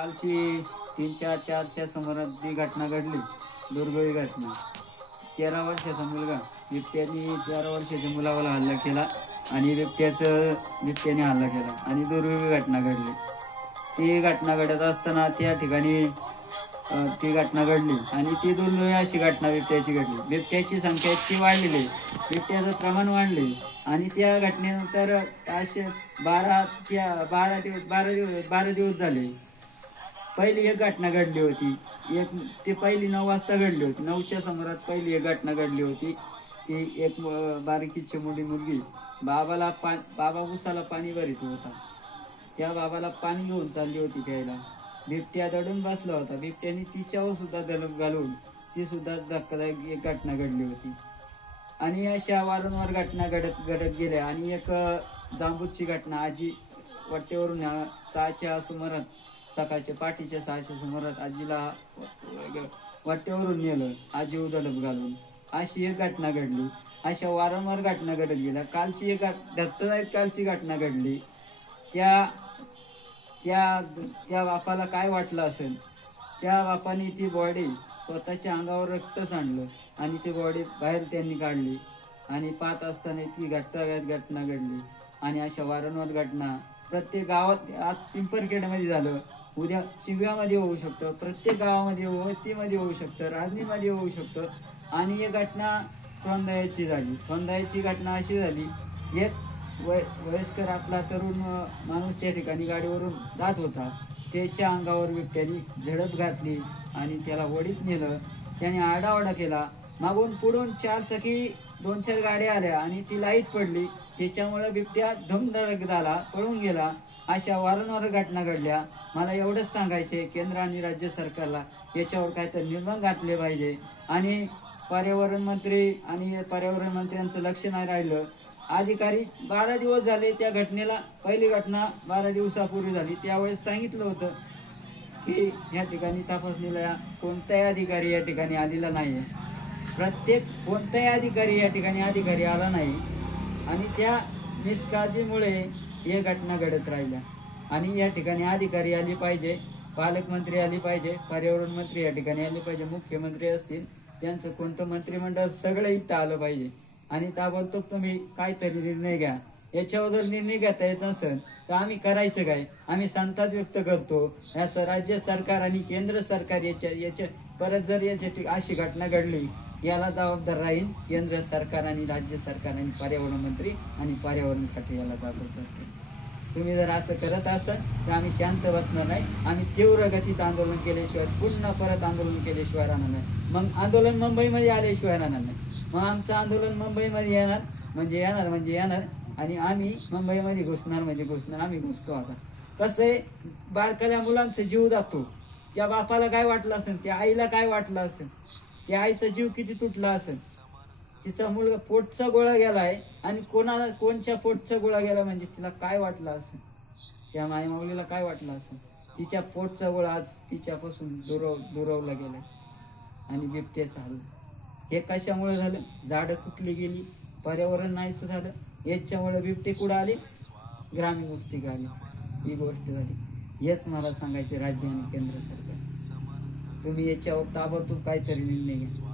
कालची 3-4च्या सुमारास जी घटना घडली, दुर्दैवी घटना. 13 वर्षाचा मुलगा बिबट्याने 13 वर्षाच्या मुलावर हल्ला केला आणि बिबट्याने हल्ला केला आणि दुर्दैवी घटना घडली. ती घटना घडत असताना त्या ठिकाणी ती घटना घडली आणि ती दुर्दैवी अशी घटना बिबट्याची घडली. बिबट्याची संख्या इतकी वाढलेली, बिबट्याचं प्रमाण वाढले आणि त्या घटनेनंतर असे 12 दिवस झाले. पहिली एक घटना घडली होती, ती पहिली 9 वाजता घडली होती. 9च्या सुमारास पहिली एक घटना घडली होती. ती एक बारकीची मुलगी बाबा उसाला पाणी भरीत होता. त्या बाबाला पाणी घेऊन चालली होती प्यायला. बिबट्या दडून बसला होता. बिबट्याने तिच्यावर सुद्धा दलप घालून ती सुद्धा धक्कादायक एक घटना घडली होती. आणि अशा वारंवार घटना घडत गेल्या. आणि एक जांबूची घटना, आजी वाटेवरून 6च्या सुमारास, सकाळच्या पाठीच्या 6च्या सुमारास आजीला वाटेवरून नेलं, आजी उदलप घालून. अशी एक घटना घडली. अशा वारंवार घटना घडत गेल्या. कालची एक धक्कादायक घटना घडली. त्या बापाला काय वाटलं असेल, त्या बापाने ती बॉडी स्वतःच्या अंगावर रक्त सांडलं आणि ती बॉडी बाहेर त्यांनी काढली आणि पाहत असताना ती घटना घडली. आणि अशा वारंवार घटना प्रत्येक गावात, आज पिंपरखेडमध्ये झालं, उद्या शिव्यामध्ये होऊ शकतं, प्रत्येक गावामध्ये, वस्तीमध्ये होऊ शकतं, राजनीमध्ये होऊ शकतं. आणि एक घटना सोंदायाची झाली. सोंदायाची घटना अशी झाली, एक वयस्कर आपला तरुण माणूस त्या ठिकाणी गाडीवरून जात होता. त्याच्या अंगावर बिबट्याने झडप घातली आणि त्याला वडीत नेलं. त्याने आरडाओरडा केला. मागून पुढून 2-4 गाड्या आल्या आणि ती लाईट पडली. त्याच्यामुळे बिबट्या धुमधडक झाला, पळून गेला. अशा वारंवार घटना घडल्या. मला एवढंच सांगायचे, केंद्र आणि राज्य सरकारला याच्यावर काहीतरी निर्बंध घातले पाहिजे. आणि पर्यावरण मंत्र्यांचं लक्ष नाही राहिलं. अधिकारी 12 दिवस झाले त्या घटनेला. पहिली घटना 12 दिवसापूर्वी झाली. त्यावेळेस सांगितलं होतं की या ठिकाणी तपासणीला कोणताही अधिकारी या ठिकाणी आलेला नाही. कोणताही अधिकारी या ठिकाणी आला नाही. आणि त्या निष्काळजीमुळे हे घटना घडत राहिल्या. आणि या ठिकाणी अधिकारी आले पाहिजे, पालकमंत्री आले पाहिजे, पर्यावरण मंत्री या ठिकाणी आले पाहिजे, मुख्यमंत्री असतील, त्यांचं कोणतं मंत्रिमंडळ सगळं इथं आलं पाहिजे. आणि ताबडतोब तुम्ही काहीतरी निर्णय घ्या. याच्यावर जर निर्णय घेता येत नसेल तर आम्ही करायचं काय? आम्ही संताप व्यक्त करतो. याचं राज्य सरकार आणि केंद्र सरकार याच्या परत जर याची अशी घटना घडली, याला जबाबदार राहील केंद्र सरकार आणि राज्य सरकार आणि पर्यावरण मंत्री आणि पर्यावरण खाते याला जबाबदार असते. तुम्ही जर असं करत असाल तर आम्ही शांत बसणार नाही. आम्ही तीव्र गतीत आंदोलन केल्याशिवाय, पुन्हा परत आंदोलन केल्याशिवाय राहणार नाही. मग आंदोलन मुंबईमध्ये आल्याशिवाय राहणार नाही. मग आमचं आंदोलन मुंबईमध्ये येणार आणि आम्ही मुंबईमध्ये घुसणार. आम्ही घुसतो. आता कसं आहे, बारकाल्या मुलांचा जीव जातो. त्या बापाला काय वाटलं असेल, त्या आईला काय वाटलं असेल, त्या आईचा जीव किती तुटला असेल. तिचा मुलगा पोटचा गोळा गेलाय आणि कोणच्या पोटचा गोळा गेला म्हणजे तिला काय वाटलं असेल, त्या मायमाऊलीला काय वाटलं असेल. तिच्या पोटचा गोळा आज तिच्यापासून दुरावला गेलाय आणि बिबट्याचं हल्ला. हे कशामुळे झालं? झाडं तुटली गेली, पर्यावरण नाहीसं झालं. याच्यामुळे बिबटे कुठं आले? ग्रामीण वस्ती आली. ही गोष्ट झाली. हेच मला सांगायचे राज्य आणि केंद्र सरकार. तुम्ही याच्यावर ताबडतोब काहीतरी निर्णय घ्या.